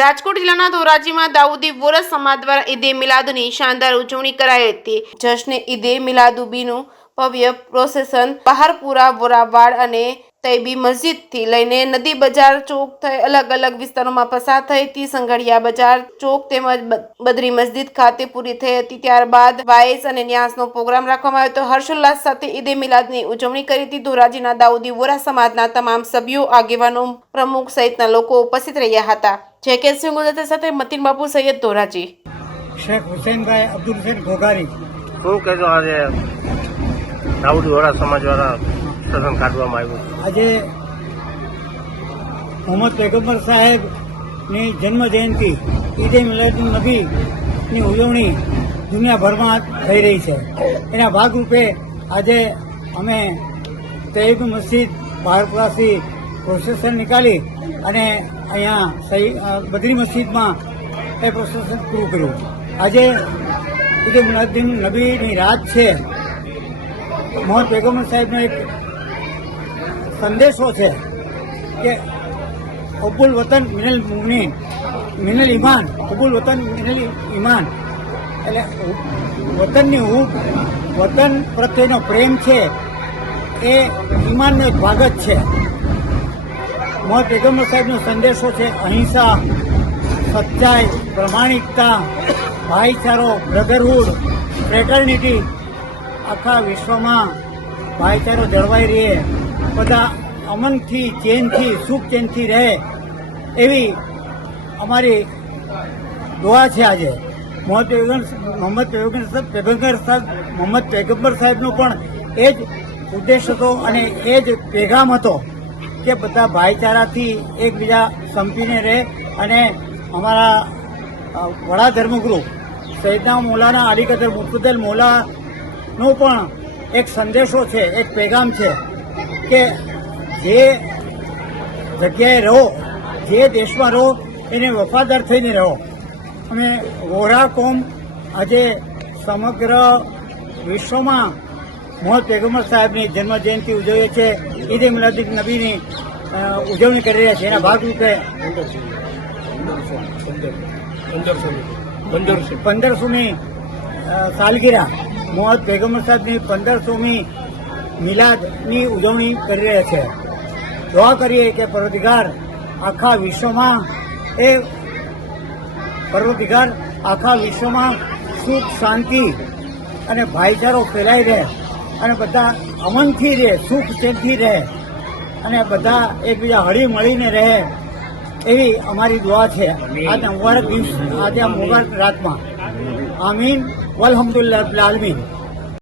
રાજકોટ જિલ્લાના ધોરાજીમાં દાઉદી વોરા સમાજ દ્વારા ઈદે મિલાદની શાનદાર ઉજવણી કરાઈ હતી। જશ્ને ઈદે મિલાદુબીનું ભવ્ય પ્રોસેસન બહારપુરા વોરાવાડ અને તૈબી મસ્જિદથી લઈને નદી બજાર ચોક થઈ અલગ અલગ વિસ્તારોમાં પસાર થઈ હતી। સંઘળિયા બજાર ચોક તેમજ બદરી મસ્જિદ ખાતે પૂરી થઈ હતી। ત્યારબાદ વાયસ અને ન્યાસનો પ્રોગ્રામ રાખવામાં આવ્યો હતો। હર્ષોલ્લાસ સાથે ઈદે મિલાદની ઉજવણી કરી હતી। ધોરાજીના દાઉદી વોરા સમાજના તમામ સભ્યો, આગેવાનો, પ્રમુખ સહિતના લોકો ઉપસ્થિત રહ્યા હતા। જેકે સિંહ ગુજરાતી સાથે મતીન બાપુ સૈયદ ધોરાજી। શેખ હુસૈનભાઈ અબ્દુલ હુસૈન ઘોઘારી। શું કહેજો આજે દાઉદી વોરા સમાજ દ્વારા સત્સંગ કાઢવામાં આવ્યું? આજે મોહમ્મદ પૈગંબર સાહેબની જન્મ જયંતિ ઈદે મિલાદુન નબીની ઉજવણી દુનિયાભરમાં થઈ રહી છે। એના ભાગરૂપે આજે અમે તૈયબ મસ્જિદ બહારપુરાથી પ્રોસેસન નીકાળી અને અહીંયા બદરી મસ્જિદમાં એ પ્રોસેસન પૂરું કર્યું। આજે ઈદે મિલાદુન નબીની રાત છે। મોહમ્મદ પૈગંબર સાહેબનો એક સંદેશો છે કે હુબ્બુલ વતન મિનલ મુમિન મિનલ ઈમાન, હુબ્બુલ વતન મિનલ ઈમાન, એટલે વતનની હૂબ, વતન પ્રત્યેનો પ્રેમ છે એ ઈમાનનો એક ભાગ જ છે। મોહમ્મદ પૈગંબર સાહેબનો સંદેશો છે અહિંસા, સચ્ચાઈ, પ્રમાણિકતા, ભાઈચારો, બ્રધરહુડ, ફ્રેટર્નિટી। આખા વિશ્વમાં ભાઈચારો જળવાઈ રહે, બધા અમનથી, ચેનથી, સુખ ચેનથી રહે, એવી અમારી દુઆ છે। આજે મોહમ્મદ પૈગંબર સાહેબનો પણ એ જ ઉદ્દેશ હતો અને એ જ પેગામ હતો કે બધા ભાઈચારાથી એકબીજા સંપીને રહે। અને અમારા વડા ધર્મગુરુ સૈયદના મૌલાના અલી કદર મુફદ્દલ મૌલાનો પણ એક સંદેશો છે, એક પેગામ છે કે જે જગ્યાએ રહો, જે દેશમાં રહો, એને વફાદાર થઈને રહો। અને વોરા કોમ આજે સમગ્ર વિશ્વમાં મોહમ્મદ પૈગંબર સાહેબની જન્મ જયંતિ ઉજવીએ છે, ઈદે મિલાદુન નબીની ઉજવણી કરી રહ્યા છે। એના ભાગરૂપે 1500મી સાલગીરા, મોહમ્મદ પૈગંબર સાહેબની 1500મી મિલાદની ઉજવણી કરી રહ્યા છે। દુઆ કરીએ કે પરવરદિગાર આખા વિશ્વમાં સુખ, શાંતિ અને ભાઈચારો ફેલાઈ રહે અને બધા અમનથી રહે, સુખ ચેનથી રહે અને બધા એકબીજા હળી મળીને રહે, એવી અમારી દુઆ છે આજના મુબારક દિવસ, આજે આ મુબારક રાતમાં। આમીન વલ્હમ્દુલિલ્લાહ રબ્બિલ આલમીન।